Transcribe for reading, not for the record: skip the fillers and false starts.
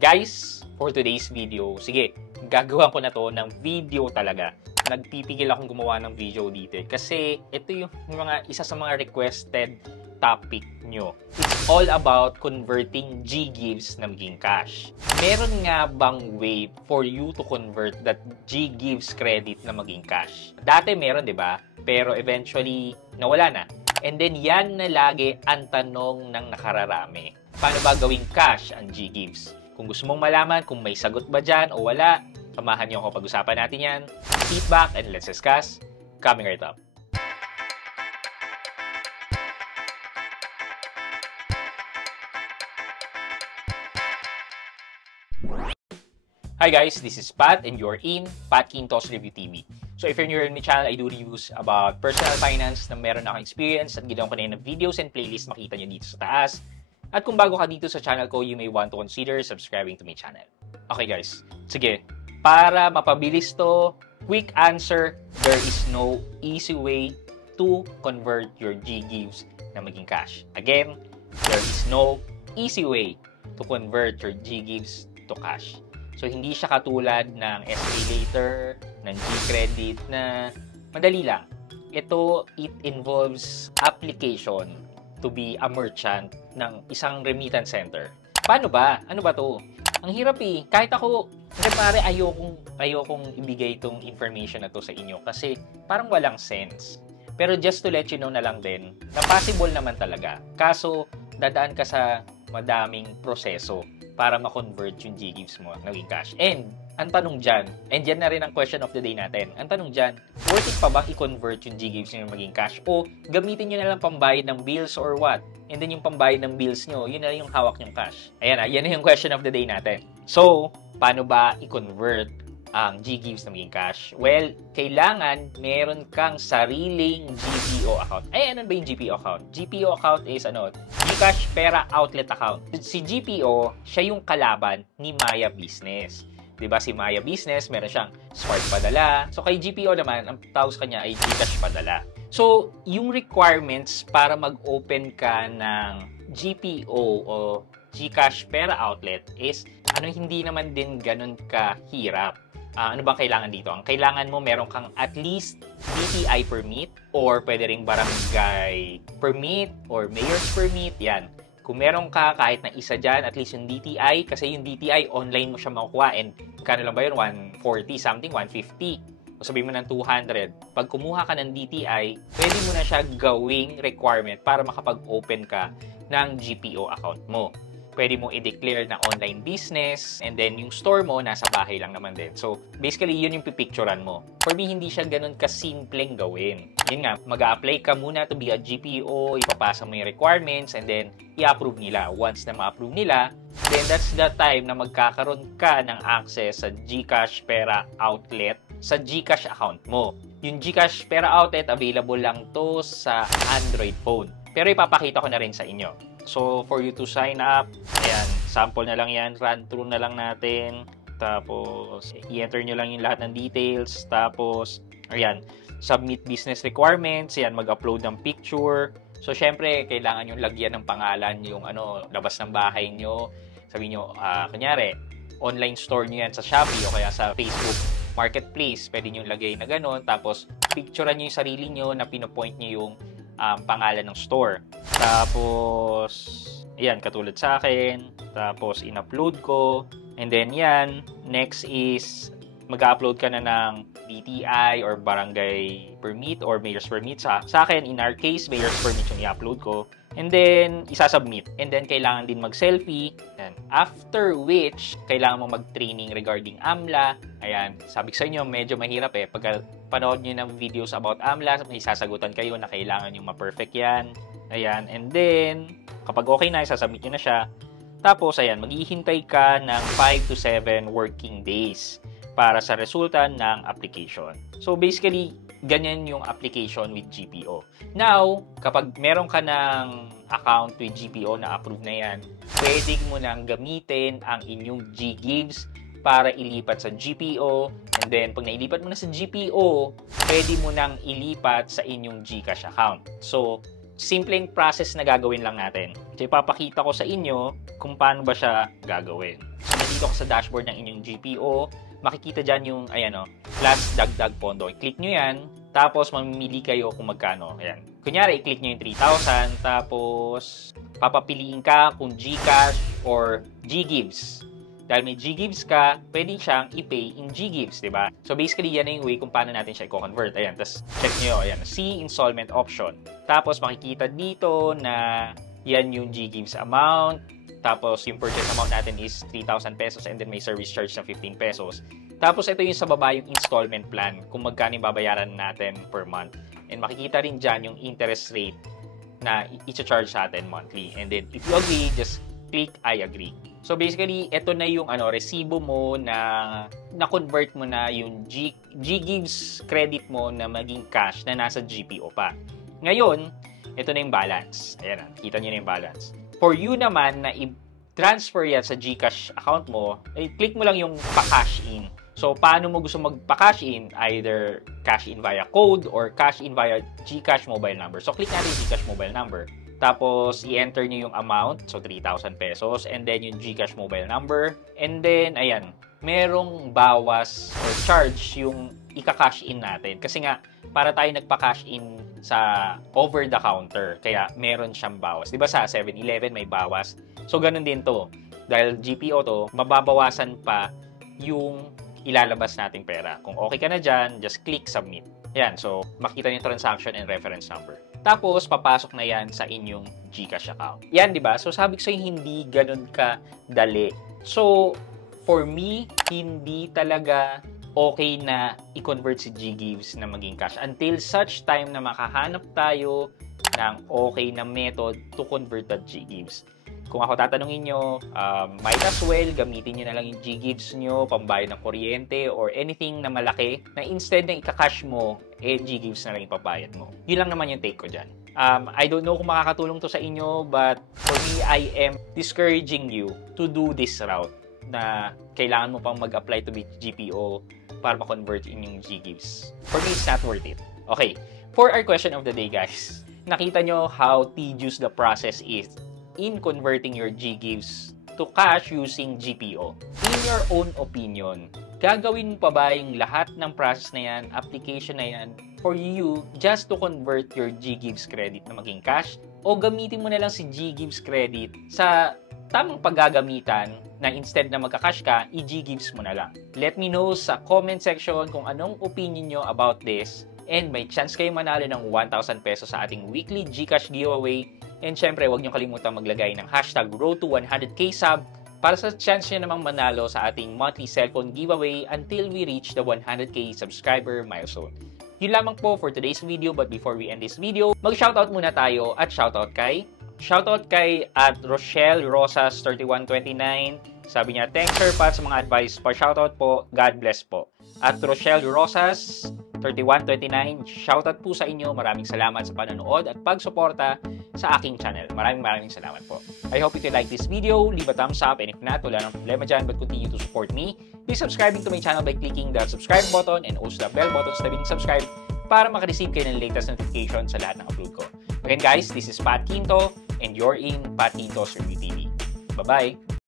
Guys, for today's video, sige, gagawa ko na to ng video talaga. Nagpipigil akong gumawa ng video dito kasi ito yung isa sa mga requested topic nyo. It's all about converting Ggives na maging cash. Meron nga bang way for you to convert that Ggives credit na maging cash? Dati meron, di ba? Pero eventually, nawala na. And then yan na lagi ang tanong ng nakararami. Paano ba gawing cash ang Ggives? Kung gusto mong malaman kung may sagot ba dyan o wala, samahan niyo ako pag-usapan natin yan. Sit back and let's discuss. Coming right up. Hi guys, this is Pat and you're in Pat Quintos Review TV. So if you're new in my channel, I do reviews about personal finance na meron akong experience at ginawa ko na yun ng videos and playlist makita nyo dito sa taas. At kung bago ka dito sa channel ko, you may want to consider subscribing to my channel. Okay guys, sige. Para mapabilis to, quick answer, there is no easy way to convert your Ggives na maging cash. Again, there is no easy way to convert your Ggives to cash. So, hindi siya katulad ng SPayLater, ng GCredit na madali lang. Ito, it involves application to be a merchant ng isang remittance center. Paano ba? Ano ba to? Ang hirap eh. Kahit ako, pare, ayokong ibigay itong information na to sa inyo kasi parang walang sense. Pero just to let you know na lang din, na possible naman talaga. Kaso, dadaan ka sa madaming proseso para ma-convert yung Ggives mo na naging cash. And, ang tanong dyan, and dyan na rin ang question of the day natin, ang tanong dyan, worth it pa ba i-convert yung Ggives nyo maging cash? O gamitin nyo na lang pambayad ng bills or what? And then yung pambayad ng bills nyo, yun na lang yung hawak yung cash. Ayan na, yan na yung question of the day natin. So, paano ba i-convert ang Ggives na maging cash? Well, kailangan meron kang sariling GPO account. Ay, ano ba yung GPO account? GPO account is GCash Pera Outlet account. Si GPO, siya yung kalaban ni Maya Business. Diba si Maya Business, meron siyang Smart Padala. So kay GPO naman, ang tawag sa kanya ay GCash Padala. So, yung requirements para mag-open ka ng GPO o GCash Pera Outlet is hindi naman din ganun kahirap. Ano bang kailangan dito? Ang kailangan mo, meron kang at least DTI permit or pwede ring barangay permit or mayor's permit. Yan. Kung meron ka kahit na isa dyan, at least yung DTI, kasi yung DTI, online mo siya makukuha. And kano lang ba yun? 140 something, 150. O sabihin mo ng 200. Pag kumuha ka ng DTI, pwede mo na siya gawing requirement para makapag-open ka ng GPO account mo. Pwede mo i-declare na online business and then yung store mo nasa bahay lang naman din. So, basically, yun yung pipicturan mo. For me, hindi siya ganun kasimpleng gawin. Yun nga, mag-a-apply ka muna to be a GPO, ipapasa mo yung requirements and then i-approve nila. Once na ma-approve nila, then that's the time na magkakaroon ka ng access sa GCash Pera Outlet sa GCash account mo. Yung GCash Pera Outlet, available lang to sa Android phone. Pero ipapakita ko na rin sa inyo. So, for you to sign up, ayan, sample na lang yan, run through na lang natin. Tapos, i-enter nyo lang yung lahat ng details. Tapos, ayan, submit business requirements. Ayan, mag-upload ng picture. So, syempre, kailangan yung lagyan ng pangalan, yung labas ng bahay nyo. Sabi nyo, kunyari, online store nyo yan sa Shopee o kaya sa Facebook Marketplace. Pwede nyo lagay na gano'n. Tapos, picturean nyo yung sarili nyo na pinopoint nyo yung pangalan ng store. Tapos, yan, katulad sa akin. Tapos, in-upload ko. And then, yan. Next is, mag-upload ka na ng DTI or barangay permit or mayor's permit. Sa akin, in our case, mayor's permit yung i-upload ko. And then, isasubmit. And then, kailangan din mag-selfie. Yan. After which, kailangan mo mag-training regarding AMLA. Ayan, sabi ko sa inyo, medyo mahirap eh. Pagka panood nyo ng videos about AMLA, may sasagutan kayo na kailangan yung ma-perfect yan. Ayan, and then, kapag okay na, isasubmit nyo na siya. Tapos, ayan, maghihintay ka ng 5 to 7 working days para sa resulta ng application. So, basically, ganyan yung application with GPO. Now, kapag meron ka ng account with GPO na approve na yan, pwede mo nang gamitin ang inyong Ggives para ilipat sa GPO. And then, pag nailipat mo na sa GPO, pwede mo nang ilipat sa inyong GCash account. So, simpleng process na gagawin lang natin. So, ipapakita ko sa inyo kung paano ba siya gagawin. So, nandito ko sa dashboard ng inyong GPO. Makikita dyan yung, ayan o, plus dagdag pondo. I-click nyo yan, tapos mamimili kayo kung magkano. Ayan. Kunyari, i-click nyo yung 3,000, tapos papapiliin ka kung GCash or GGives. Dahil may GGives ka, pwede siyang i-pay in GGives, di ba? So basically, yan na yung way kung paano natin siya i-convert. Ayan, tapos check nyo, ayan, see installment option. Tapos makikita dito na yan yung GGives amount. Tapos yung purchase amount natin is 3,000 pesos and then may service charge na 15 pesos. Tapos ito yung sa baba yung installment plan, kung magkano yung babayaran natin per month. And makikita rin dyan yung interest rate na i-charge sa atin monthly. And then if you agree, just click I agree. So basically, ito na yung resibo mo na na-convert mo na yung GGives credit mo na maging cash na nasa GPO pa. Ngayon, ito na yung balance. Ayan, kita nyo na yung balance. For you naman na i-transfer yan sa GCash account mo, click mo lang yung pa-cash in. So, paano mo gusto magpa-cash in? Either cash in via code or cash in via GCash mobile number. So, click natin yung GCash mobile number. Tapos, i-enter nyo yung amount. So, 3,000 pesos. And then, yung GCash mobile number. And then, ayan, merong bawas or charge yung ika-cash in natin. Kasi nga, para tayo nagpa-cash in sa over-the-counter. Kaya, meron siyang bawas. Diba sa 7-Eleven may bawas? So, ganun din to. Dahil GPO to, mababawasan pa yung ilalabas nating pera. Kung okay ka na dyan, just click submit. Yan. So, makita niyo transaction and reference number. Tapos, papasok na yan sa inyong GCash account. Yan, di ba? So, sabi ko sa'yo, hindi ganun ka dali. So, for me, hindi talaga okay na i-convert si GGives na maging cash until such time na makahanap tayo ng okay na method to convert that GGives. Kung ako tatanungin nyo, might as well gamitin nyo na lang yung GGives nyo, pambayad ng kuryente, or anything na malaki, na instead na ika-cash mo, GGives na lang ipabayad mo. Yun lang naman yung take ko dyan. I don't know kung makakatulong to sa inyo, but for me, I am discouraging you to do this route na kailangan mo pang mag-apply to GPO para ma-convert in yung GGives. For me, it's not worth it. Okay, for our question of the day, guys, nakita nyo how tedious the process is in converting your GGives to cash using GPO. In your own opinion, gagawin mo pa ba yung lahat ng process na yan, application na yan, for you just to convert your GGives credit na maging cash? O gamitin mo na lang si GGives credit sa tamang paggagamitan na instead na magka-cash ka, i-GGives mo na lang. Let me know sa comment section kung anong opinion nyo about this. And may chance kayo manalo ng 1,000 pesos sa ating weekly GCash giveaway. And syempre, huwag nyo kalimutan maglagay ng hashtag Road to 100k sub para sa chance nyo namang manalo sa ating monthly cellphone giveaway until we reach the 100k subscriber milestone. Yun lamang po for today's video, but before we end this video, mag-shoutout muna tayo at shoutout kay at Rochelle Rosas 3129. Sabi niya, thanks sir Pat sa mga advice. Pa-shoutout po, God bless po. At Rochelle Rosas 3129, shoutout po sa inyo. Maraming salamat sa panonood at pagsuporta sa aking channel. Maraming salamat po. I hope you like this video. Leave a thumbs up, and if not, wala nang problema dyan, but continue to support me. Be subscribing to my channel by clicking the subscribe button and also the bell button sa tabing subscribe para makareceive kayo ng latest notification sa lahat ng upload ko. Again guys, this is Pat Quinto and you're in Pat Quinto's Review TV. Bye-bye!